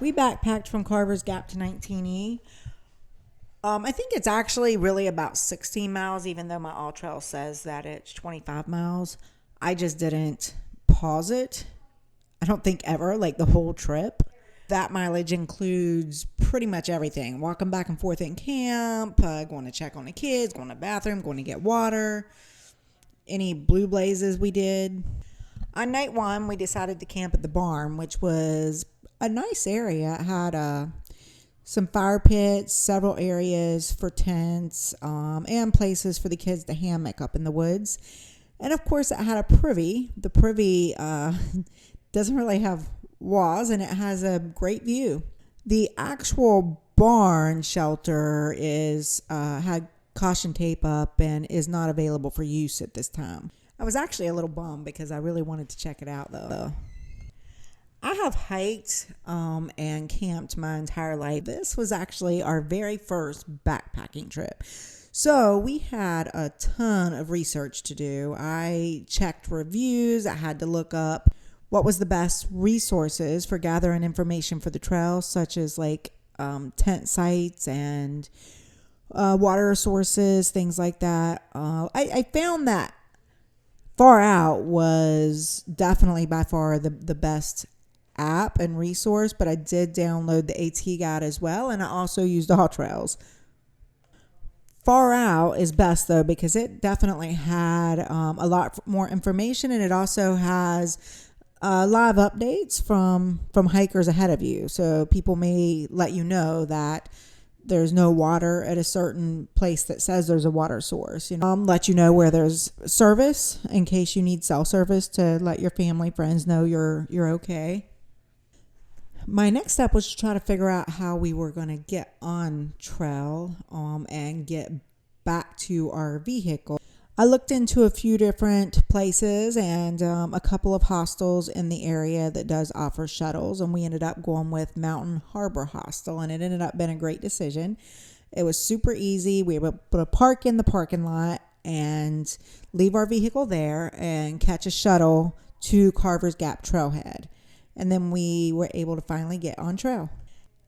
We backpacked from Carvers Gap to 19E. I think it's actually really about 16 miles, even though my All Trail says that it's 25 miles. I just didn't pause it. I don't think ever, like the whole trip. That mileage includes pretty much everything. Walking back and forth in camp, going to check on the kids, going to the bathroom, going to get water, any blue blazes we did. On night one, we decided to camp at the barn, which was a nice area. It had some fire pits, several areas for tents, and places for the kids to hammock up in the woods. And of course, it had a privy. The privy doesn't really have walls, and it has a great view. The actual barn shelter is had caution tape up and is not available for use at this time. I was actually a little bummed because I really wanted to check it out though. I have hiked and camped my entire life. This was actually our very first backpacking trip. So we had a ton of research to do. I checked reviews. I had to look up what was the best resources for gathering information for the trail, such as like tent sites and water sources, things like that. I found that Far Out was definitely by far the best app and resource, but I did download the AT guide as well, and I also used All Trails. Far Out is best though because it definitely had a lot more information, and it also has live updates from hikers ahead of you. So people may let you know that there's no water at a certain place that says there's a water source. Let you know where there's service in case you need cell service to let your family, friends know you're okay. My next step was to try to figure out how we were going to get on trail and get back to our vehicle. I looked into a few different places and a couple of hostels in the area that does offer shuttles, and we ended up going with Mountain Harbor Hostel, and it ended up being a great decision. It was super easy. We were able to park in the parking lot and leave our vehicle there and catch a shuttle to Carvers Gap Trailhead. And then we were able to finally get on trail.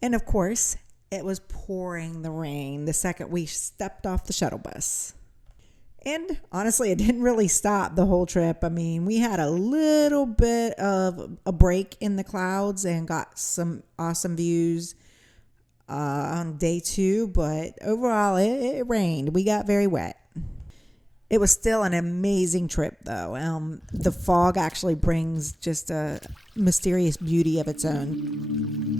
And of course, it was pouring the rain the second we stepped off the shuttle bus. And honestly, it didn't really stop the whole trip. I mean, we had a little bit of a break in the clouds and got some awesome views on day 2. But overall, it rained. We got very wet. It was still an amazing trip, though. The fog actually brings just a mysterious beauty of its own.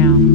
Yeah.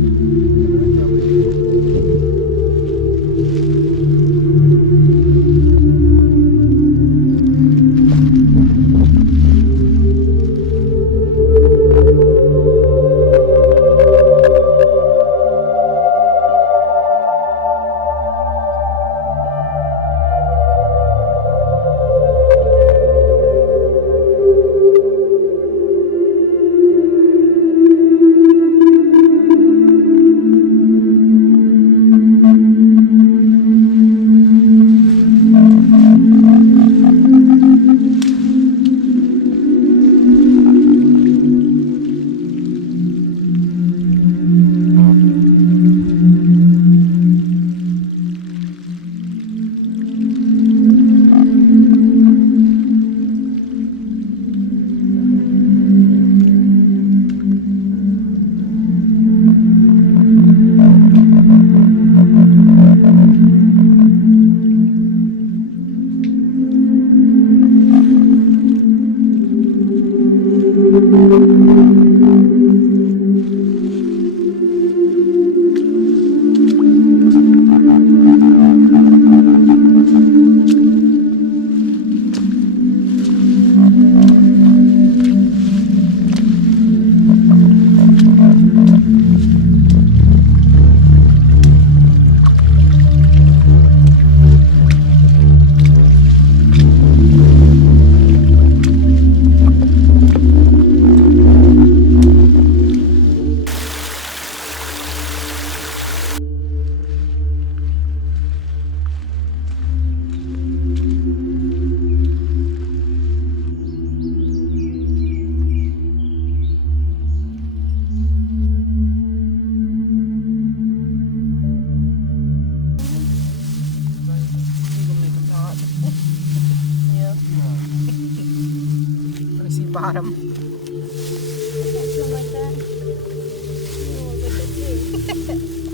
Bottom. Something like that. A little bit too.